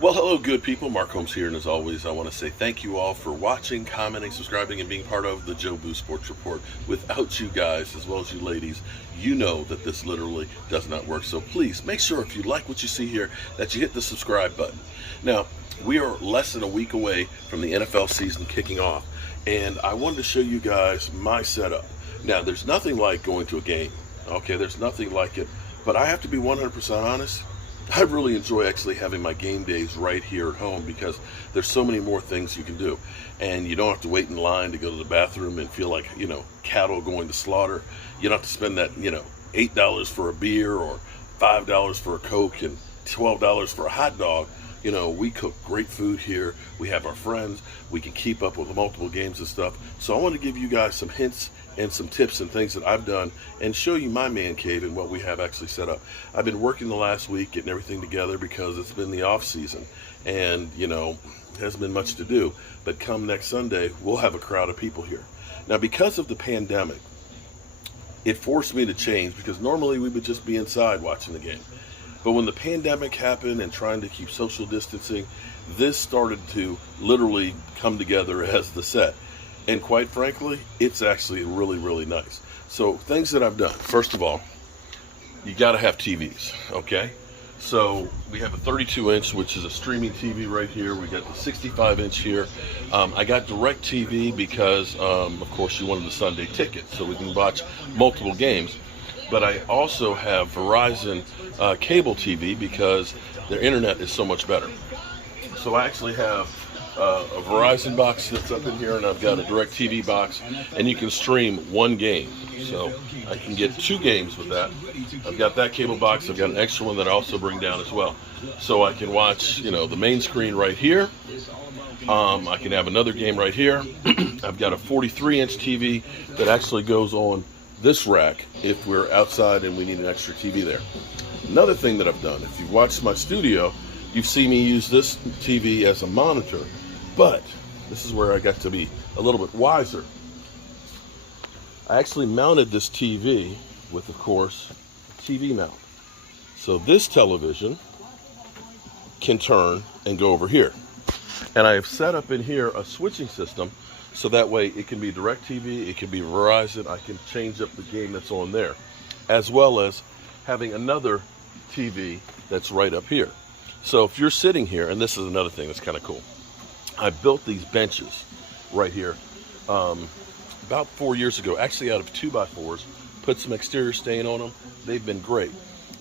Well, hello, good people. Mark Holmes here, and as always, I want to say thank you all for watching, commenting, subscribing, and being part of the Joe Boo Sports Report. Without you guys, as well as you ladies, you know that this literally does not work. So please make sure if you like what you see here that you hit the subscribe button. Now, we are less than a week away from the NFL season kicking off, and I wanted to show you guys my setup. Now, there's nothing like going to a game. Okay, there's nothing like it, but I have to be 100% honest. I really enjoy actually having my game days right here at home because there's so many more things you can do. And you don't have to wait in line to go to the bathroom and feel like, cattle going to slaughter. You don't have to spend that, $8 for a beer or $5 for a Coke and $12 for a hot dog. We cook great food here. We have our friends. We can keep up with multiple games and stuff. So I want to give you guys some hints and some tips and things that I've done and show you my man cave and what we have actually set up. I've been working the last week getting everything together because it's been the off season and hasn't been much to do, but come next Sunday we'll have a crowd of people here. Now, because of the pandemic, it forced me to change because normally we would just be inside watching the game. But when the pandemic happened and trying to keep social distancing, this started to literally come together as the set. And quite frankly, it's actually really, really nice. So things that I've done. First of all, you got to have TVs, okay? So we have a 32-inch, which is a streaming TV right here. We got the 65-inch here. I got DirecTV because, of course, you wanted the Sunday ticket, so we can watch multiple games. But I also have Verizon cable TV because their internet is so much better. So I actually have a Verizon box that's up in here, and I've got a DirecTV box, and you can stream one game. So I can get two games with that. I've got that cable box. I've got an extra one that I also bring down as well. So I can watch, the main screen right here. I can have another game right here. I've got a 43-inch TV that actually goes on this rack if we're outside and we need an extra TV there. Another thing that I've done, if you've watched my studio, you've seen me use this TV as a monitor, but this is where I got to be a little bit wiser. I actually mounted this TV with, of course, a TV mount. So this television can turn and go over here. And I have set up in here a switching system so that way it can be DirecTV, it can be Verizon, I can change up the game that's on there, as well as having another TV that's right up here. So if you're sitting here, and this is another thing that's kind of cool, I built these benches right here about 4 years ago, actually out of 2x4s, put some exterior stain on them. They've been great.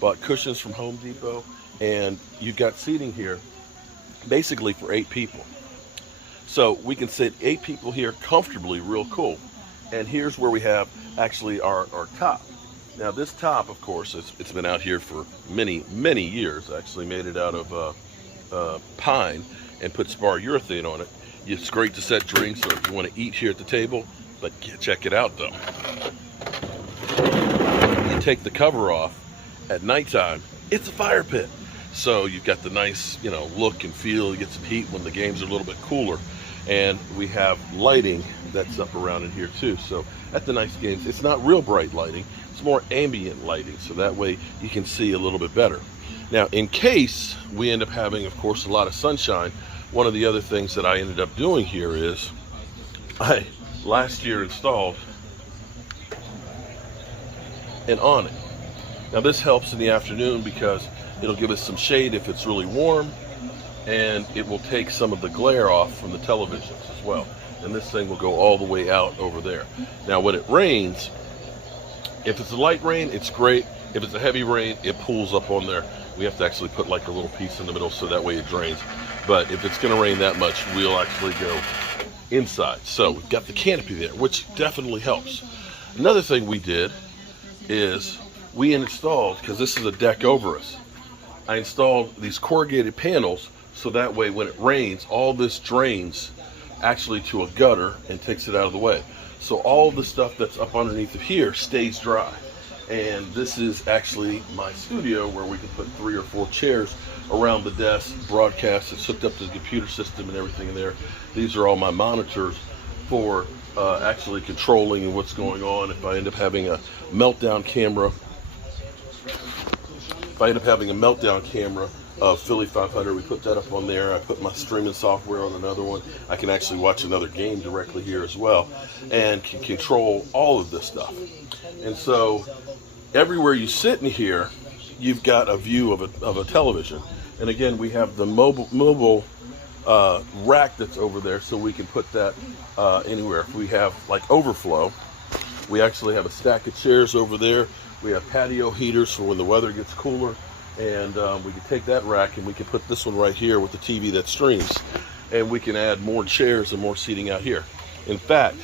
Bought cushions from Home Depot, and you've got seating here basically for 8 people. So we can sit 8 people here comfortably, real cool. And here's where we have actually our top. Now this top, of course, it's been out here for many, many years. I actually made it out of pine and put spar urethane on it. It's great to set drinks or if you want to eat here at the table, but check it out though. You take the cover off at nighttime, it's a fire pit. So you've got the nice, look and feel. You get some heat when the games are a little bit cooler. And we have lighting that's up around in here too. So at the nice games, it's not real bright lighting. It's more ambient lighting. So that way you can see a little bit better. Now, in case we end up having, of course, a lot of sunshine, one of the other things that I ended up doing here is I last year installed an awning. Now this helps in the afternoon because it'll give us some shade if it's really warm, and it will take some of the glare off from the televisions as well. And this thing will go all the way out over there. Now when it rains, if it's a light rain, it's great. If it's a heavy rain, it pools up on there. We have to actually put like a little piece in the middle so that way it drains. But if it's gonna rain that much, we'll actually go inside. So we've got the canopy there, which definitely helps. Another thing we did is we installed, because this is a deck over us, I installed these corrugated panels so that way when it rains, all this drains actually to a gutter and takes it out of the way. So all the stuff that's up underneath of here stays dry. And this is actually my studio where we can put 3 or 4 chairs around the desk, broadcast. It's hooked up to the computer system and everything in there. These are all my monitors for actually controlling what's going on. If I end up having a meltdown camera, If I end up having a meltdown camera of Philly 500, we put that up on there. I put my streaming software on another one. I can actually watch another game directly here as well, and can control all of this stuff. And so everywhere you sit in here, you've got a view of a television. And again, we have the mobile rack that's over there, so we can put that anywhere. If we have like overflow, we actually have a stack of chairs over there. We have patio heaters for when the weather gets cooler, and we can take that rack and we can put this one right here with the TV that streams, and we can add more chairs and more seating out here. In fact,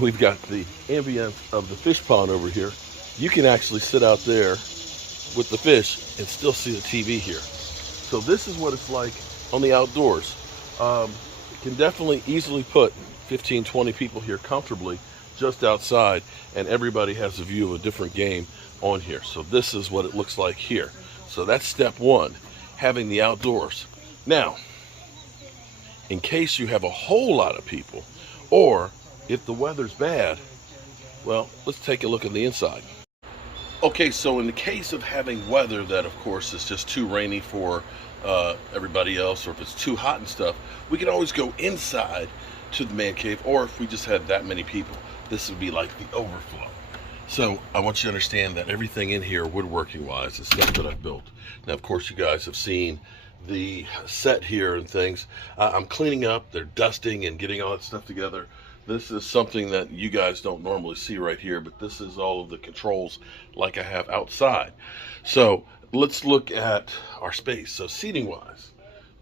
we've got the ambience of the fish pond over here. You can actually sit out there with the fish and still see the TV here. So this is what it's like on the outdoors. Can definitely easily put 15, 20 people here comfortably just outside, and everybody has a view of a different game on here. So this is what it looks like here. So that's step one, having the outdoors. Now, in case you have a whole lot of people, or if the weather's bad, well, let's take a look at the inside. Okay, so in the case of having weather that, of course, is just too rainy for everybody else, or if it's too hot and stuff, we can always go inside to the man cave, or if we just had that many people, this would be like the overflow. So I want you to understand that everything in here, woodworking wise, is stuff that I've built. Now, of course, you guys have seen the set here and things. I'm cleaning up, they're dusting and getting all that stuff together. This is something that you guys don't normally see right here, but this is all of the controls like I have outside. So let's look at our space. So seating wise,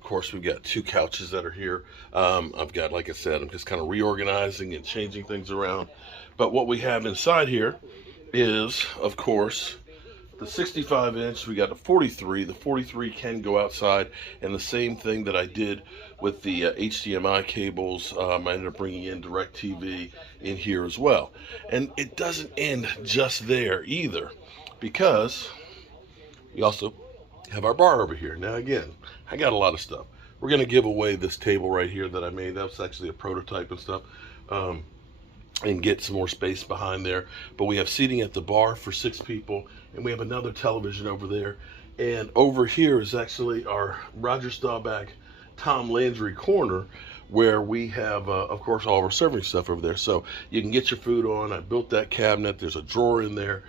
of course, we've got 2 couches that are here. I've got, like I said, I'm just kind of reorganizing and changing things around. But what we have inside here is, of course, the 65-inch. We got a 43. The 43 can go outside, and the same thing that I did with the HDMI cables, I ended up bringing in DirecTV in here as well. And it doesn't end just there either, because we also have our bar over here. Now again, I got a lot of stuff. We're going to give away this table right here that I made. That was actually a prototype and stuff. And get some more space behind there. But we have seating at the bar for 6 people, and we have another television over there. And over here is actually our Roger Staubach, Tom Landry corner, where we have, of course, all of our serving stuff over there. So you can get your food on. I built that cabinet. There's a drawer in there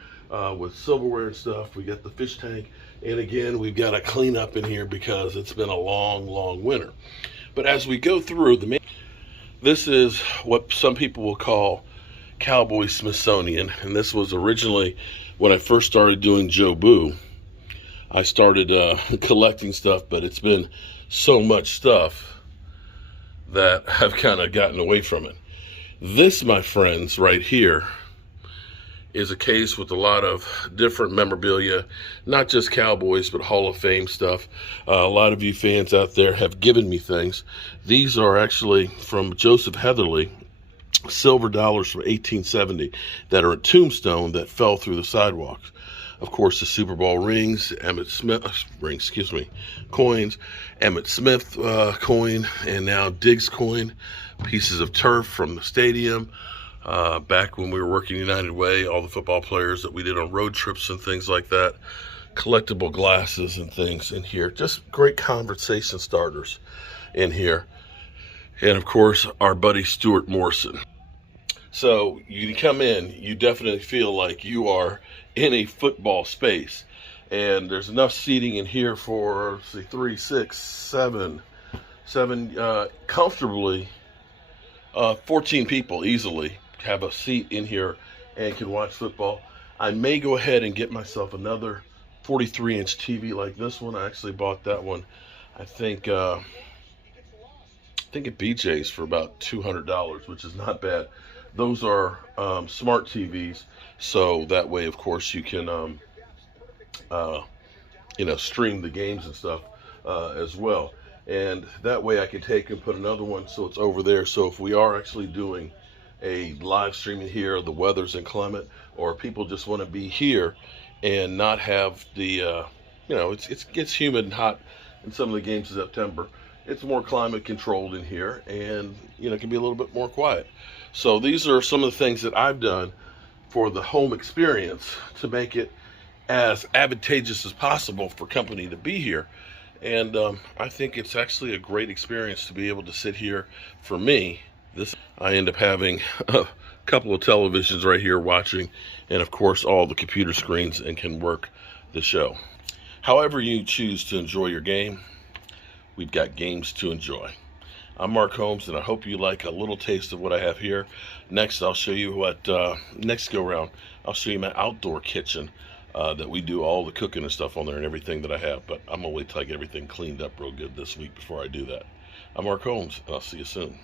with silverware and stuff. We got the fish tank. And again, we've got to clean up in here because it's been a long, long winter. But as we go through, this is what some people will call Cowboy Smithsonian. And this was originally when I first started doing Joe Boo. I started collecting stuff, but it's been so much stuff that I've kind of gotten away from it. This, my friends, right here is a case with a lot of different memorabilia, not just Cowboys, but Hall of Fame stuff. A lot of you fans out there have given me things. These are actually from Joseph Heatherly, silver dollars from 1870 that are a tombstone that fell through the sidewalks. Of course, the Super Bowl rings, coins, Emmett Smith coin, and now Diggs coin, pieces of turf from the stadium. Back when we were working United Way, all the football players that we did on road trips and things like that, collectible glasses and things in here. Just great conversation starters in here. And of course, our buddy Stuart Morrison. So you come in, you definitely feel like you are in a football space. And there's enough seating in here for, let's see, 3, 6, 7, comfortably, 14 people easily have a seat in here and can watch football. I may go ahead and get myself another 43-inch TV like this one. I actually bought that one, I think at BJ's for about $200, which is not bad. Those are smart TVs, so that way, of course, you can stream the games and stuff as well. And that way I can take and put another one so it's over there. So if we are actually doing a live streaming here, the weather's inclement, or people just want to be here and not have the, it gets humid and hot in some of the games in September. It's more climate controlled in here, and it can be a little bit more quiet. So these are some of the things that I've done for the home experience to make it as advantageous as possible for company to be here. And I think it's actually a great experience to be able to sit here. For me, I end up having a couple of televisions right here watching, and of course all the computer screens, and can work the show. However you choose to enjoy your game, we've got games to enjoy. I'm Mark Holmes, and I hope you like a little taste of what I have here. Next, I'll show you what, next go round, I'll show you my outdoor kitchen that we do all the cooking and stuff on there and everything that I have. But I'm going to wait till I get everything cleaned up real good this week before I do that. I'm Mark Holmes, and I'll see you soon.